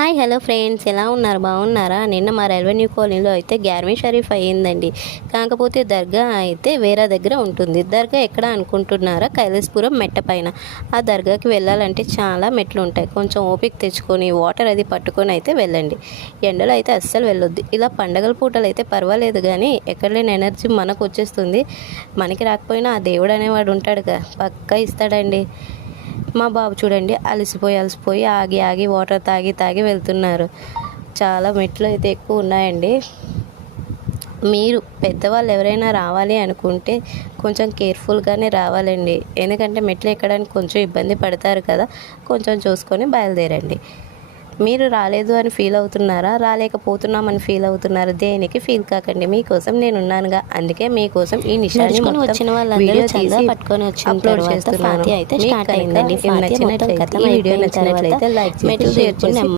Hi hello friends, ఎలా ఉన్నారు? బాగున్నారా? నిన్న మా రైల్వే న్యూ కాలనీలో అయితే గ్యార్మీ షరీఫ్ అయ్యిందండి. కాకపోతే దర్గా అయితే వేరే దగ్గర ఉంటుంది. దర్గా ఎక్కడ అనుకుంటున్నారా? కైలాసపురం మెట్ట పైన. ఆ దర్గాకి వెళ్ళాలంటే చాలా మెట్లు ఉంటాయి. కొంచెం ఓపిక తెచ్చుకొని వాటర్ అది పట్టుకొని అయితే వెళ్ళండి. ఎండలో అయితే అస్సలు వెళ్ళొద్దు. ఇలా పండగల పూటలు అయితే పర్వాలేదు, కానీ ఎక్కడ లేని ఎనర్జీ మనకు వచ్చేస్తుంది. మనకి రాకపోయినా ఆ దేవుడు అనేవాడు ఉంటాడుగా, పక్కా ఇస్తాడండి. మా బాబు చూడండి, అలసిపోయి ఆగి ఆగి వాటర్ తాగి తాగి వెళ్తున్నారు. చాలా మెట్లు అయితే ఎక్కువ ఉన్నాయండి. మీరు పెద్దవాళ్ళు ఎవరైనా రావాలి అనుకుంటే కొంచెం కేర్ఫుల్గానే రావాలండి. ఎందుకంటే మెట్లు ఎక్కడానికి కొంచెం ఇబ్బంది పడతారు కదా, కొంచెం చూసుకొని బయలుదేరండి. మీరు రాలేదు అని ఫీల్ అవుతున్నారా? రాలేకపోతున్నామని ఫీల్ అవుతున్నారా? దేనికి ఫీల్ కాకండి, మీకోసం నేనున్నానుగా. అందుకే మీకోసం ఈ నిషాన్ని వచ్చిన వాళ్ళందరూ తీసి పట్టుకొని వచ్చిన అప్లోడ్ చేస్తున్నాను. అయితే స్టార్ట్ అయిందండి. వీడియో నచ్చినట్లయితే లైక్ చేసి షేర్ చేసి